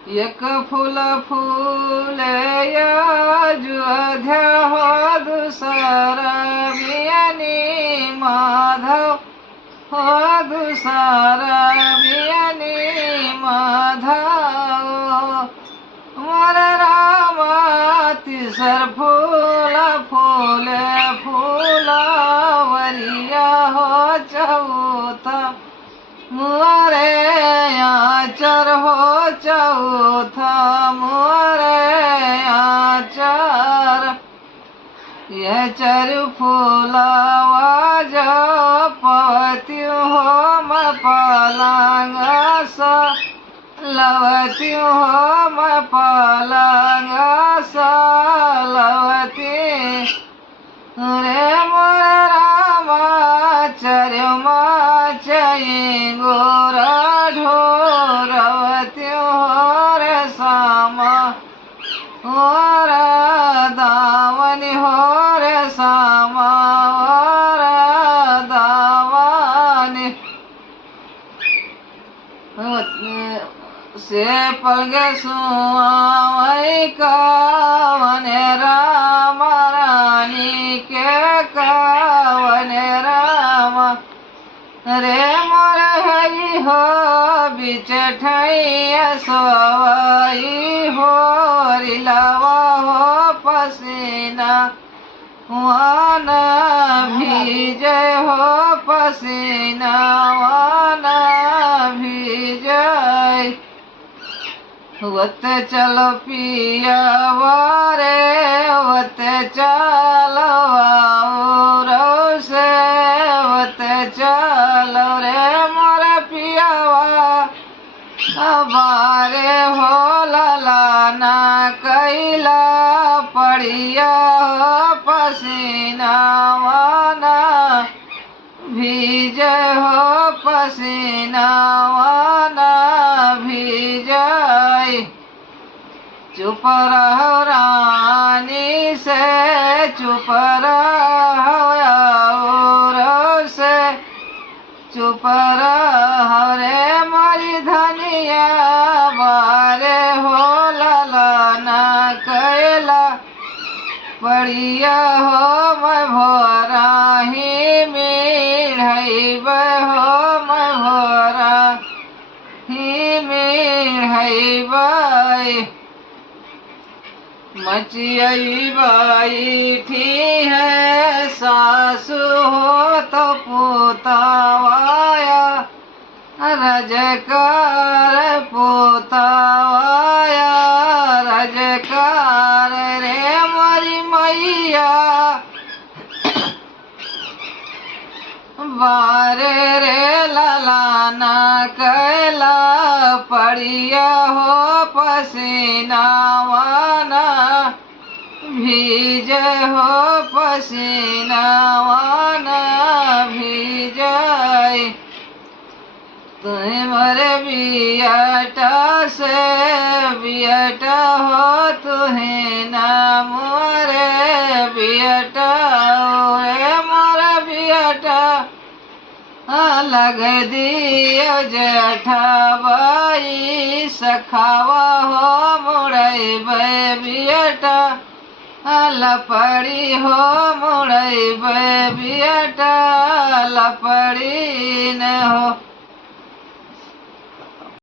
एक फूल फूले अयोध्या हो, दूसरा बियानी माधव हो, दूसरा बियानी माधव। मोर रामा तीसर फूल फूले फूलावरिया हो, चौथा मोरे आचर हो, चौथा मोरे आचर। ये चारु फूलावा जपवती हो, मैं पलंग सा लवती हो, मैं पलंग सा लवती। रे मोर रामा चरमा चई गोरा ढोरवती हो, रे सामा और दावनी हो, रे सामा और दावनी। से पलगे सुआवई कवने राम रानी के कवने राम। रे मोर हई हो बिच ठैया सोवई हो, रिलावा हो पसीना वाना भीजे हो, पसीना वाना भीजे। वत चलो पिया वारे वत चलो से वत चलो रे मोर पियावा। बारे हो ललाना कैला पड़िया हो, पसीना वाना भीजे हो, पसीना वाना भीजे। चुप रहो रानी से चुप रहो और से चुप रहो रे मोरी धनिया। बारे हो ललाना कैला पड़िया हो, मैं भोरा ही मिढ़ब हो, मैं भोरा ही मिढ़ब। मचियई बैठी है सासु हो, तो पोतावाया रजकार पोतावाया रजकार। रे मोरी मैया बारे रे ललाना कैला पड़िया हो, पसीना वाना भीजे हो, पसीना वाना भीजे। तुम्हारे बियटा से बियटा हो, तुम्हें नाम रे बियटा रे मोर बियटा। लग दियो जेठाबाई सखावा हो, मुड़ब बियटा लपड़ी हो, मुड़ब बियटा लपड़ी न हो।